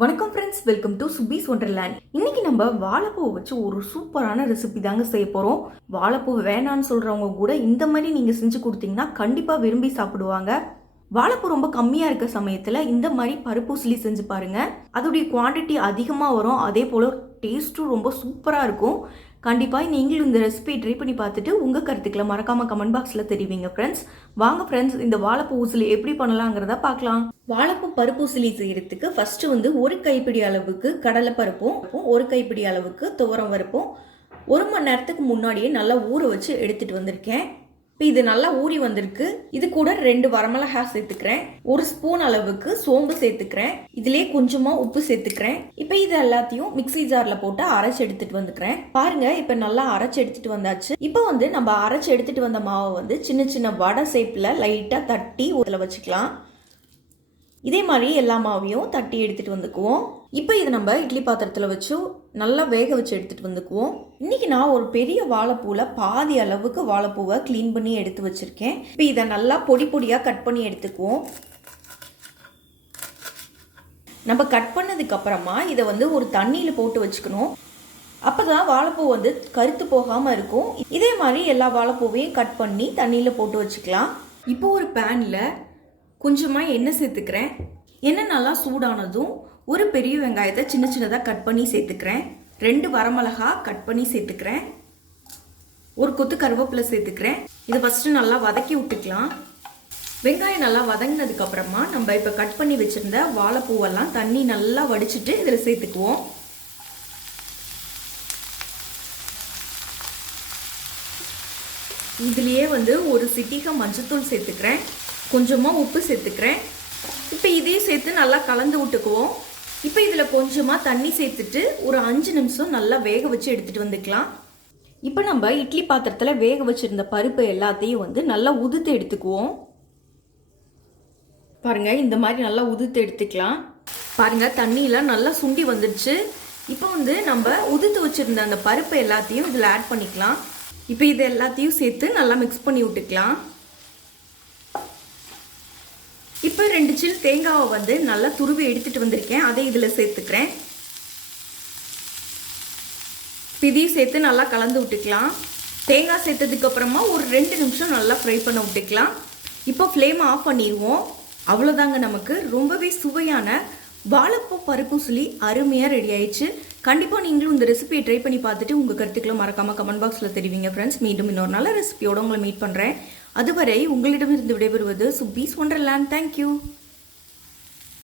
வணக்கம் friends, welcome to சுபீஸ் wonderland. இன்னைக்கு நம்ம வாழைப்பூவை வச்சு ஒரு சூப்பரான ரெசிபி தாங்க செய்ய போகிறோம். வாழைப்பூ வேணான்னு சொல்கிறவங்க கூட இந்த மாதிரி நீங்கள் செஞ்சு கொடுத்தீங்கன்னா கண்டிப்பாக விரும்பி சாப்பிடுவாங்க. வாழைப்பூ ரொம்ப கம்மியாக இருக்க சமயத்தில் இந்த மாதிரி பருப்பூசலி செஞ்சு பாருங்கள். அதோடைய குவான்டிட்டி அதிகமாக வரும், அதே போல் டேஸ்ட்டும் ரொம்ப சூப்பராக இருக்கும். கண்டிப்பாக நீங்களும் இந்த ரெசிபி ட்ரை பண்ணி பார்த்துட்டு உங்கள் கருத்துக்களை மறக்காமல் கமெண்ட் பாக்ஸில் தெரிவிங்க ஃப்ரெண்ட்ஸ். வாங்க ஃப்ரெண்ட்ஸ், இந்த வாழைப்பூ ஊசலி எப்படி பண்ணலாங்கிறத பார்க்கலாம். வாழைப்பூ பருப்பூசலி செய்யறதுக்கு ஃபர்ஸ்ட் ஒரு கைப்பிடி அளவுக்கு கடலை பருப்பும், ஒரு கைப்பிடி அளவுக்கு துவரம் பருப்பும் 1 மணி நேரத்துக்கு முன்னாடியே நல்லா ஊற வச்சு எடுத்துட்டு வந்திருக்கேன். இப்போ இது நல்லா ஊறி வந்திருக்கு. இது கூட 2 வரமிளகாய் சேர்த்துக்கிறேன், 1 ஸ்பூன் அளவுக்கு சோம்பு சேர்த்துக்கிறேன், இதுலயே கொஞ்சமா உப்பு சேர்த்துக்கிறேன். இப்போ இது எல்லாத்தையும் மிக்ஸி ஜார்ல போட்டு அரைச்சு எடுத்துட்டு வந்துக்கிறேன். பாருங்க, இப்போ நல்லா அரைச்சு எடுத்துட்டு வந்தாச்சு. இப்போ நம்ம அரைச்சு எடுத்துட்டு வந்த மாவை சின்ன சின்ன வடை ஷேப்ல லைட்டா தட்டி ஊத்துல வச்சுக்கலாம். இதே மாதிரி எல்லா மாவையும் தட்டி எடுத்துட்டு வந்துக்குவோம். இப்போ இதை நம்ம இட்லி பாத்திரத்தில் வச்சு நல்லா வேக வச்சு எடுத்துட்டு வந்துக்குவோம். இன்னைக்கு நான் ஒரு பெரிய வாழைப்பூவில் பாதி அளவுக்கு வாழைப்பூவை க்ளீன் பண்ணி எடுத்து வச்சிருக்கேன். இப்போ இதை நல்லா பொடி பொடியாக கட் பண்ணி எடுத்துக்குவோம். நம்ம கட் பண்ணதுக்கு அப்புறமா இதை ஒரு தண்ணியில் போட்டு வச்சுக்கணும். அப்போதான் வாழைப்பூ கருத்து போகாமல் இருக்கும். இதே மாதிரி எல்லா வாழைப்பூவையும் கட் பண்ணி தண்ணியில் போட்டு வச்சுக்கலாம். இப்போ ஒரு பேனில் கொஞ்சமாக எண்ணெய் சேர்த்துக்கிறேன். எண்ணெய் நல்லா சூடானதும் ஒரு பெரிய வெங்காயத்தை சின்ன சின்னதாக கட் பண்ணி சேர்த்துக்கிறேன், 2 வரமிளகா கட் பண்ணி சேர்த்துக்கிறேன், ஒரு கொத்து கருவேப்பிலை சேர்த்துக்கிறேன். இதை ஃபஸ்ட்டு நல்லா வதக்கி விட்டுக்கலாம். வெங்காயம் நல்லா வதங்கினதுக்கு அப்புறமா நம்ம இப்போ கட் பண்ணி வச்சுருந்த வாழைப்பூவெல்லாம் தண்ணி நல்லா வடிச்சிட்டு இதில் சேர்த்துக்குவோம். இதுலேயே ஒரு சிட்டிகை மஞ்சத்தூள் சேர்த்துக்கிறேன், கொஞ்சமாக உப்பு சேர்த்துக்கிறேன். இப்போ இதையும் சேர்த்து நல்லா கலந்து விட்டுக்குவோம். இப்போ இதில் கொஞ்சமாக தண்ணி சேர்த்துட்டு ஒரு 5 நிமிஷம் நல்லா வேக வச்சு எடுத்துகிட்டு வந்துக்கலாம். இப்போ நம்ம இட்லி பாத்திரத்தில் வேக வச்சுருந்த பருப்பு எல்லாத்தையும் நல்லா உதுத்து எடுத்துக்குவோம். பாருங்கள், இந்த மாதிரி நல்லா உதுத்து எடுத்துக்கலாம். பாருங்கள், தண்ணியெலாம் நல்லா சுண்டி வந்துடுச்சு. இப்போ நம்ம உதுத்து வச்சுருந்த அந்த பருப்பு எல்லாத்தையும் இதில் ஆட் பண்ணிக்கலாம். இப்போ இது எல்லாத்தையும் சேர்த்து நல்லா மிக்ஸ் பண்ணி விட்டுக்கலாம். இப்போ 2 சில் தேங்காவை நல்லா துருவி எடுத்துட்டு வந்திருக்கேன், அதை இதில் சேர்த்துக்கிறேன். இதையும் சேர்த்து நல்லா கலந்து விட்டுக்கலாம். தேங்காய் சேர்த்ததுக்கு அப்புறமா ஒரு 2 நிமிஷம் நல்லா ஃப்ரை பண்ண விட்டுக்கலாம். இப்போ ஃப்ளேம் ஆஃப் பண்ணிடுவோம். அவ்வளோதாங்க, நமக்கு ரொம்பவே சுவையான வாழைப்பூ பருப்பூசலி அருமையாக ரெடி ஆயிடுச்சு. கண்டிப்பாக நீங்களும் இந்த ரெசிபியை ட்ரை பண்ணி பார்த்துட்டு உங்கள் கருத்துக்களை மறக்காமல் கமெண்ட் பாக்ஸில் தெரிவிங்க ஃப்ரெண்ட்ஸ். மீண்டும் இன்னொரு நல்ல ரெசிபியோட உங்களை மீட் பண்ணுறேன். அதுவரை உங்களிடமிருந்து விடைபெறுவது சுபீஸ் ஒண்டர்லேண்ட். தேங்க்யூ.